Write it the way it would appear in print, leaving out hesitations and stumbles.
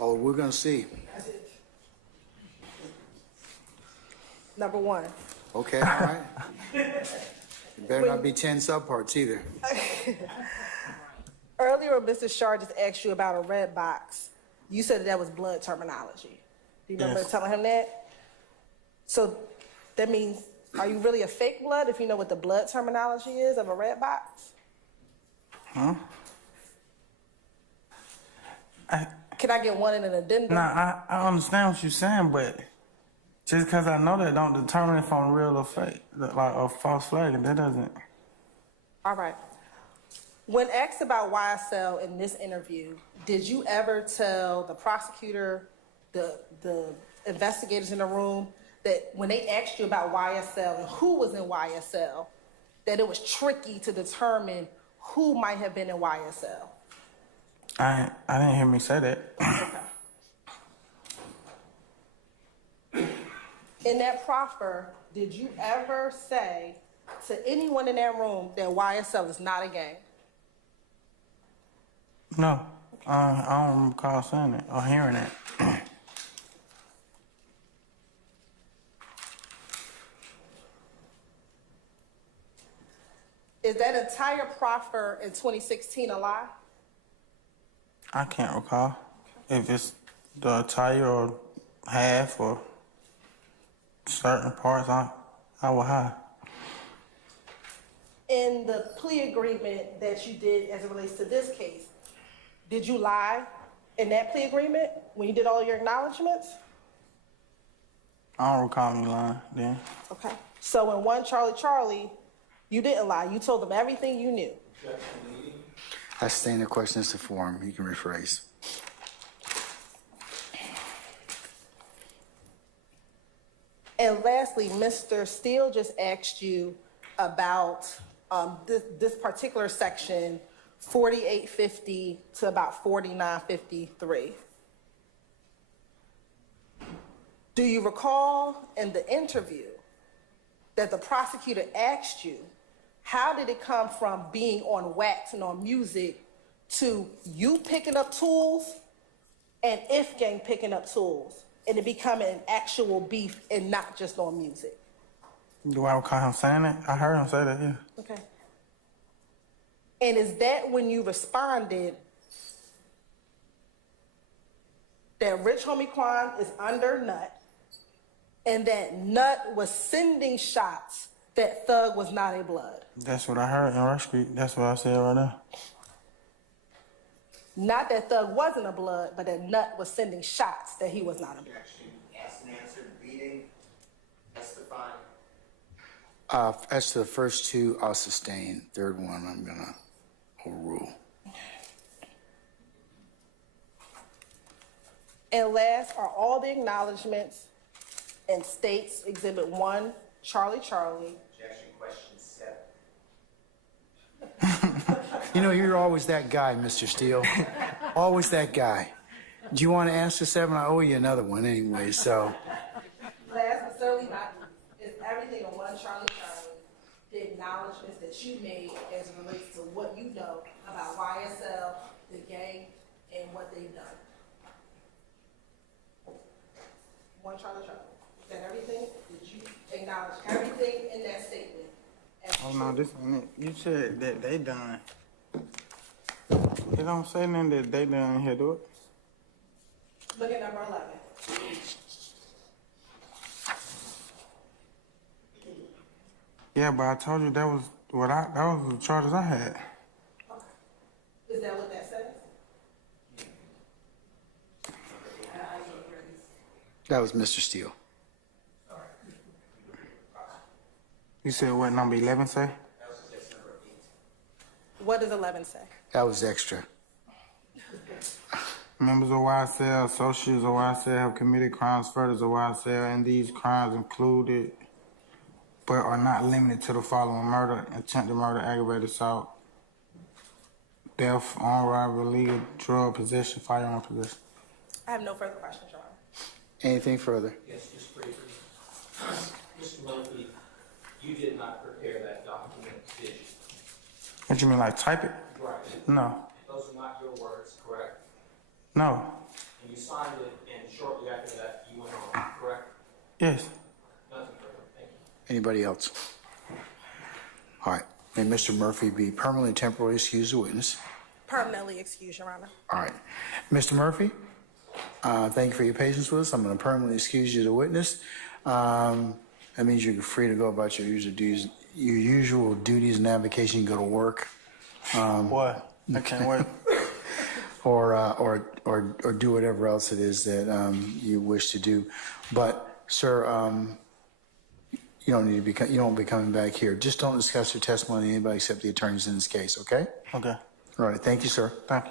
Oh, we're gonna see. Number one. Okay, all right. It better not be 10 subparts either. Earlier, Mr. Shar just asked you about a red box. You said that was blood terminology. Do you remember telling him that? So that means, are you really a fake blood if you know what the blood terminology is of a red box? Huh? Can I get one in an addendum? Nah, I understand what you're saying, but just because I know that don't determine if I'm real or fake, like a false flag, and that doesn't. All right. When asked about YSL in this interview, did you ever tell the prosecutor, the investigators in the room, that when they asked you about YSL and who was in YSL, that it was tricky to determine who might have been in YSL? I didn't hear me say that. Okay. In that proffer, did you ever say to anyone in that room that YSL is not a gang? No, I don't recall saying it or hearing it. Is that entire proffer in 2016 a lie? I can't recall if it's the entire or half or certain parts. I will hide. In the plea agreement that you did as it relates to this case, did you lie in that plea agreement when you did all your acknowledgments? I don't recall me lying then. Okay. So in one Charlie, you didn't lie. You told them everything you knew. I stand the question as to form. You can rephrase. And lastly, Mr. Steele just asked you about this particular section, 4850 to about 4953. Do you recall in the interview that the prosecutor asked you, how did it come from being on wax and on music to you picking up tools and If Gang picking up tools and it becoming an actual beef and not just on music? Do I recall him saying it? I heard him say that, yeah. Okay. And is that when you responded that Rich Homie Quan is under Nut and that Nut was sending shots that Thug was not a blood? That's what I heard in Rush Street. That's what I said right now. Not that Thug wasn't a blood, but that Nut was sending shots that he was not a blood. Asked and answered, beating, testifying. As to the first two, I'll sustain. Third one, I'm gonna overrule. And last are all the acknowledgments and states Exhibit 1, Charlie. Objection, question 7. You know, you're always that guy, Mr. Steele. Always that guy. Do you want to answer 7? I owe you another one anyway, so. Last but certainly not least, is everything on 1 Charlie, the acknowledgments that you made as it relates to what you know about YSL, the gang, and what they've done. 1 Charlie. Is that everything? Did you acknowledge everything in that statement? Oh, no, this ain't it. You said that they done. It don't say nothing that they done here, do it? Look at number 11. Yeah, but I told you that was that was the charges I had. Okay. Is that what that says? That was Mr. Steele. You said what number 11 say? What does 11 say? That was extra. Members of YSL, associates of YSL have committed crimes further of YSL, and these crimes included, but are not limited to the following: murder, attempted murder, aggravated assault, theft, armed robbery, illegal drug possession, firearm possession. I have no further questions, Your Honor. Anything further? Yes, just briefly. Mr. Murphy, you did not prepare that document, did you? What you mean, like type it? Right. No. Those are not your words, correct? No. And you signed it, and shortly after that, you went home, correct? Yes. Nothing further, thank you. Anybody else? All right. May Mr. Murphy be permanently temporarily excused as a witness. Permanently excused, Your Honor. All right. Mr. Murphy, thank you for your patience with us. I'm going to permanently excuse you as a witness. That means you're free to go about your usual duties and avocation. You go to work. What? I can't wait. or do whatever else it is that you wish to do. But, sir, you don't need to you won't be coming back here. Just don't discuss your testimony with anybody except the attorneys in this case, okay? Okay. All right. Thank you, sir. Thank you.